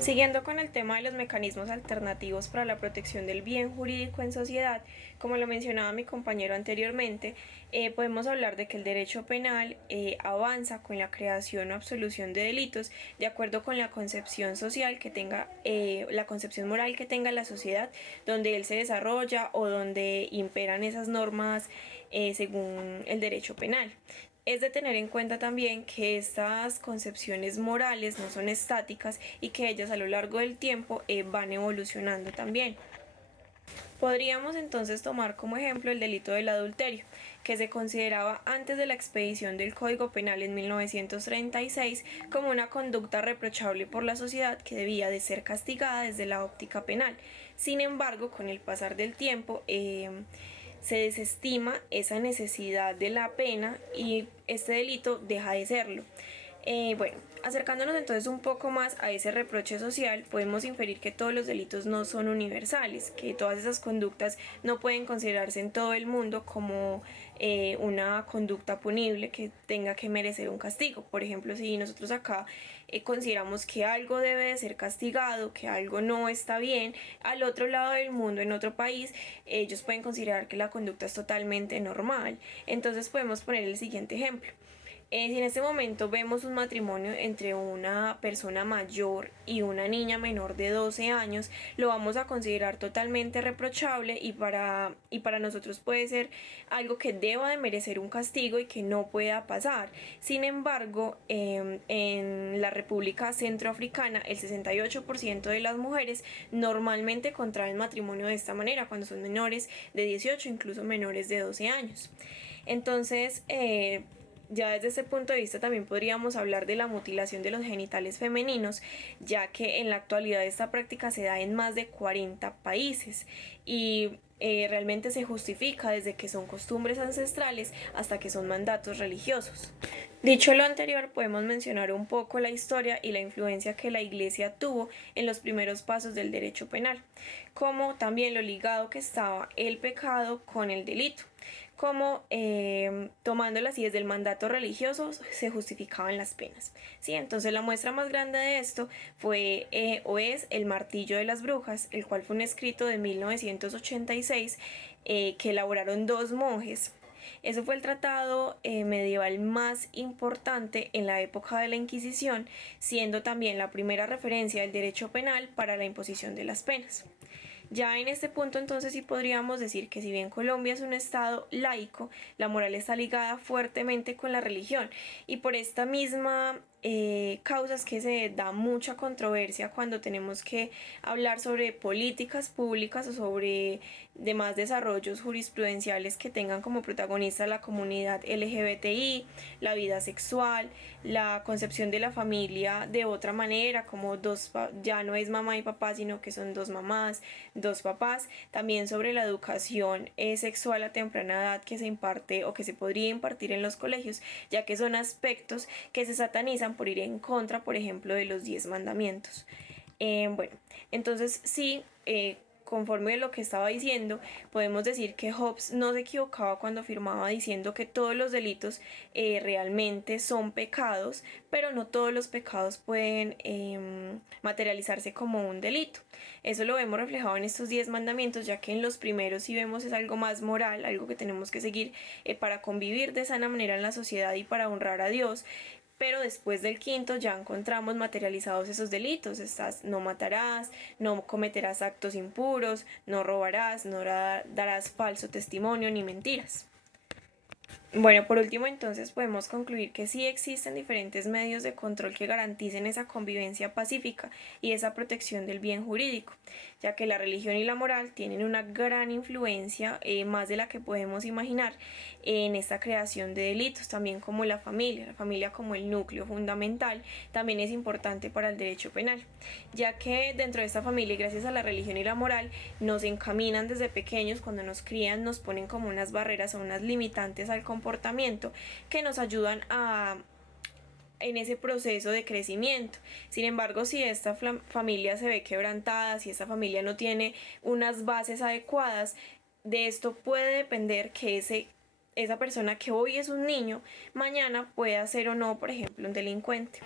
Siguiendo con el tema de los mecanismos alternativos para la protección del bien jurídico en sociedad, como lo mencionaba mi compañero anteriormente, podemos hablar de que el derecho penal avanza con la creación o absolución de delitos de acuerdo con la concepción social que tenga, la concepción moral que tenga la sociedad donde él se desarrolla o donde imperan esas normas según el derecho penal. Es de tener en cuenta también que estas concepciones morales no son estáticas y que ellas a lo largo del tiempo van evolucionando también. Podríamos entonces tomar como ejemplo el delito del adulterio, que se consideraba antes de la expedición del Código Penal en 1936 como una conducta reprochable por la sociedad que debía de ser castigada desde la óptica penal. Sin embargo, con el pasar del tiempo, se desestima esa necesidad de la pena y este delito deja de serlo. Bueno, acercándonos entonces un poco más a ese reproche social, podemos inferir que todos los delitos no son universales, que todas esas conductas no pueden considerarse en todo el mundo como una conducta punible que tenga que merecer un castigo. Por ejemplo, si nosotros acá consideramos que algo debe de ser castigado, que algo no está bien, al otro lado del mundo, en otro país, ellos pueden considerar que la conducta es totalmente normal. Entonces podemos poner el siguiente ejemplo. Si en este momento vemos un matrimonio entre una persona mayor y una niña menor de 12 años, lo vamos a considerar totalmente reprochable y para nosotros puede ser algo que deba de merecer un castigo y que no pueda pasar. Sin embargo, en la República Centroafricana, el 68% de las mujeres normalmente contraen matrimonio de esta manera cuando son menores de 18, incluso menores de 12 años. Entonces, ya desde ese punto de vista también podríamos hablar de la mutilación de los genitales femeninos, ya que en la actualidad esta práctica se da en más de 40 países y realmente se justifica desde que son costumbres ancestrales hasta que son mandatos religiosos. Dicho lo anterior, podemos mencionar un poco la historia y la influencia que la Iglesia tuvo en los primeros pasos del derecho penal, como también lo ligado que estaba el pecado con el delito, como tomándolo así desde el mandato religioso se justificaban las penas. ¿Sí? Entonces la muestra más grande de esto fue o es El martillo de las brujas, el cual fue un escrito de 1986 que elaboraron dos monjes. Eso fue el tratado medieval más importante en la época de la Inquisición, siendo también la primera referencia del derecho penal para la imposición de las penas. Ya en este punto entonces sí podríamos decir que si bien Colombia es un estado laico, la moral está ligada fuertemente con la religión y por esta misma causa es que se da mucha controversia cuando tenemos que hablar sobre políticas públicas o sobre demás desarrollos jurisprudenciales que tengan como protagonista la comunidad LGBTI, la vida sexual, la concepción de la familia de otra manera, como ya no es mamá y papá, sino que son dos mamás, dos papás, también sobre la educación sexual a temprana edad que se imparte o que se podría impartir en los colegios, ya que son aspectos que se satanizan por ir en contra, por ejemplo, de los 10 mandamientos. Bueno, entonces sí, conforme a lo que estaba diciendo, podemos decir que Hobbes no se equivocaba cuando afirmaba diciendo que todos los delitos realmente son pecados, pero no todos los pecados pueden materializarse como un delito. Eso lo vemos reflejado en estos 10 mandamientos, ya que en los primeros si vemos es algo más moral, algo que tenemos que seguir para convivir de sana manera en la sociedad y para honrar a Dios. Pero después del quinto ya encontramos materializados esos delitos. Estás, no matarás, no cometerás actos impuros, no robarás, no darás falso testimonio ni mentiras. Bueno, por último entonces podemos concluir que sí existen diferentes medios de control que garanticen esa convivencia pacífica y esa protección del bien jurídico, ya que la religión y la moral tienen una gran influencia, más de la que podemos imaginar, en esta creación de delitos, también como la familia como el núcleo fundamental, también es importante para el derecho penal, ya que dentro de esta familia y gracias a la religión y la moral nos encaminan desde pequeños, cuando nos crían nos ponen como unas barreras o unas limitantes al comportamiento que nos ayudan en ese proceso de crecimiento. Sin embargo, si esta familia se ve quebrantada, si esta familia no tiene unas bases adecuadas, de esto puede depender que esa persona que hoy es un niño, mañana pueda ser o no, por ejemplo, un delincuente.